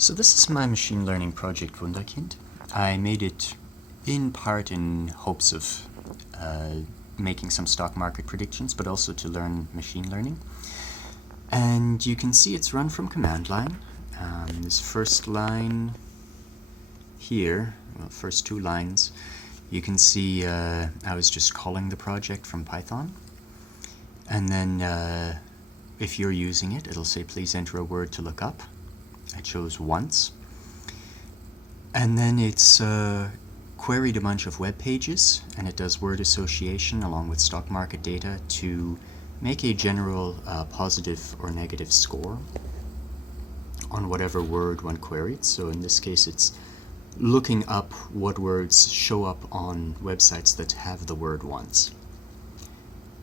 So this is my machine learning project Wunderkind. I made it in part in hopes of making some stock market predictions, but also to learn machine learning. And you can see it's run from command line. This first line here, well, first two lines, you can see I was just calling the project from Python. And then if you're using it, it'll say please enter a word to look up. I chose once. And then it's queried a bunch of web pages, and it does word association along with stock market data to make a general positive or negative score on whatever word one queried. So in this case, it's looking up what words show up on websites that have the word once.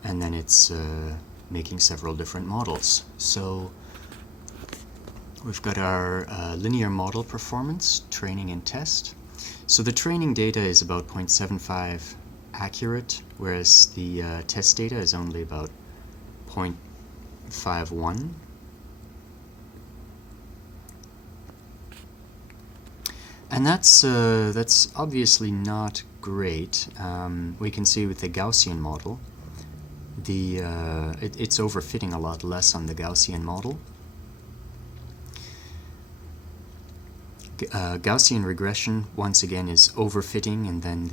And then it's making several different models. So we've got our linear model performance, training and test. So the training data is about 0.75 accurate, whereas the test data is only about 0.51. And that's obviously not great. We can see with the Gaussian model, it's overfitting a lot less on the Gaussian model. Gaussian regression, once again, is overfitting, and then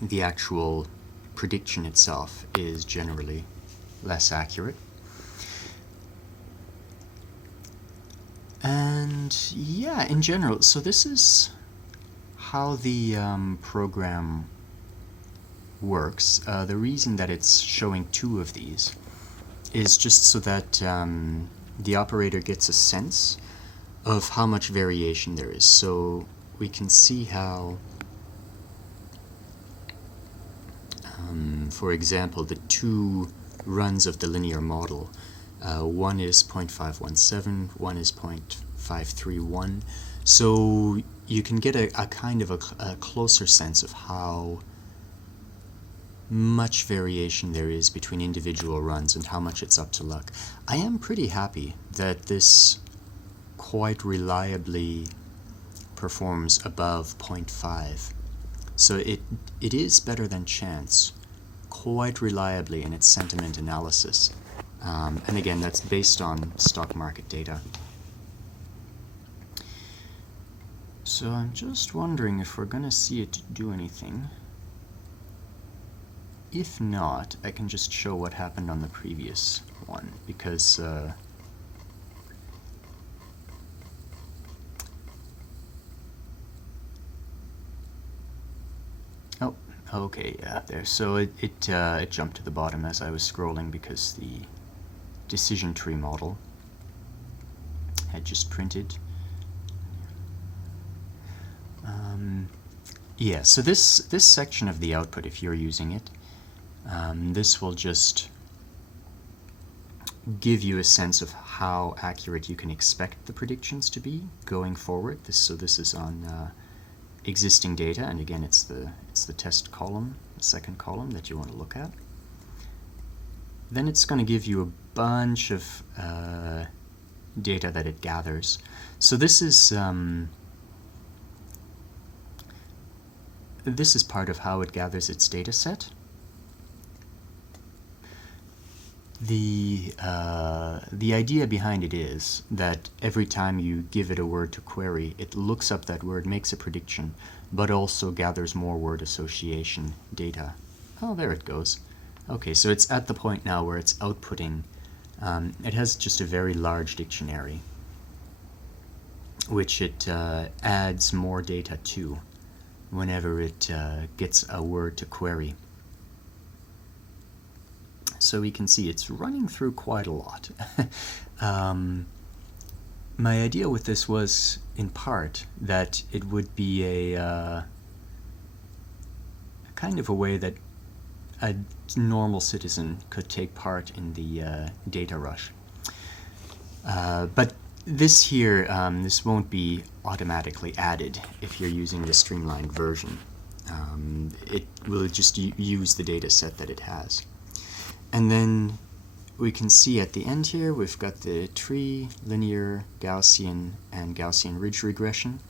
the actual prediction itself is generally less accurate. And yeah, in general, so this is how the program works. The reason that it's showing two of these is just so that the operator gets a sense of how much variation there is. So we can see how, for example, the two runs of the linear model, one is 0.517, one is 0.531. So you can get a kind of a closer sense of how much variation there is between individual runs and how much it's up to luck. I am pretty happy that this quite reliably performs above 0.5. So it is better than chance quite reliably in its sentiment analysis. And again, that's based on stock market data. So I'm just wondering if we're going to see it do anything. If not, I can just show what happened on the previous one, because oh, okay, yeah, there. So it jumped to the bottom as I was scrolling because the decision tree model had just printed. Yeah, so this section of the output, if you're using it, this will just give you a sense of how accurate you can expect the predictions to be going forward. So this is on existing data, and again, it's the test column, the second column that you want to look at. Then it's going to give you a bunch of data that it gathers. So this is part of how it gathers its data set. The idea behind it is that every time you give it a word to query, it looks up that word, makes a prediction, but also gathers more word association data. Oh, there it goes. Okay, so it's at the point now where it's outputting. It has just a very large dictionary, which it adds more data to whenever it gets a word to query. So we can see it's running through quite a lot. My idea with this was, in part, that it would be a kind of a way that a normal citizen could take part in the data rush. But this here, this won't be automatically added if you're using the streamlined version. It will just use the data set that it has. And then we can see at the end here we've got the tree, linear, Gaussian, and Gaussian ridge regression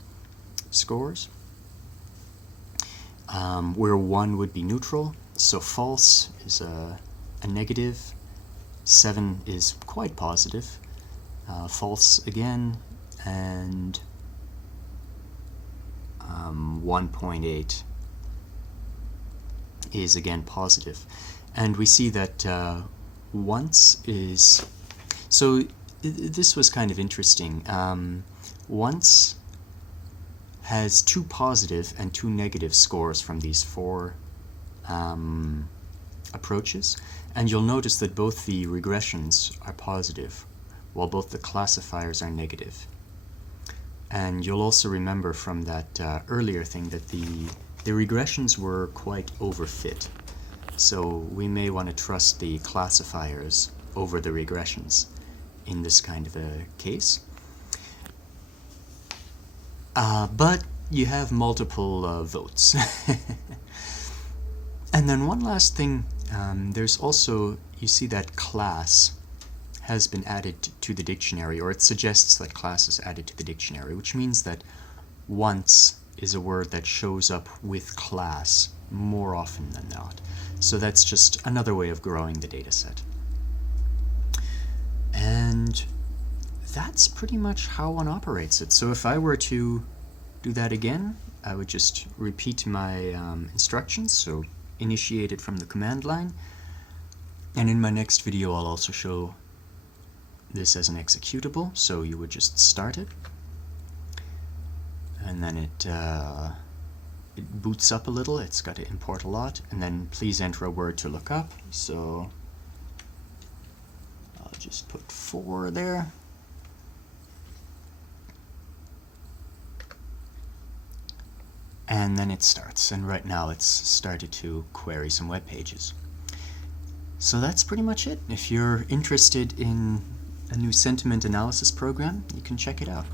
scores, where 1 would be neutral, so false is a negative, 7 is quite positive, false again, and 1.8 is again positive. And we see that once is, so this was kind of interesting. Once has 2 positive and 2 negative scores from these 4 approaches, and you'll notice that both the regressions are positive while both the classifiers are negative. And you'll also remember from that earlier thing that the regressions were quite overfit. So we may want to trust the classifiers over the regressions in this kind of a case. But you have multiple votes. And then one last thing, there's also, you see that class has been added to the dictionary, or it suggests that class is added to the dictionary, which means that once is a word that shows up with class more often than not. So that's just another way of growing the data set. And that's pretty much how one operates it. So if I were to do that again, I would just repeat my instructions, so initiate it from the command line. And in my next video I'll also show this as an executable, so you would just start it. And then it boots up a little, it's got to import a lot, and then please enter a word to look up. So I'll just put 4 there. And then it starts, and right now it's started to query some web pages. So that's pretty much it. If you're interested in a new sentiment analysis program, you can check it out.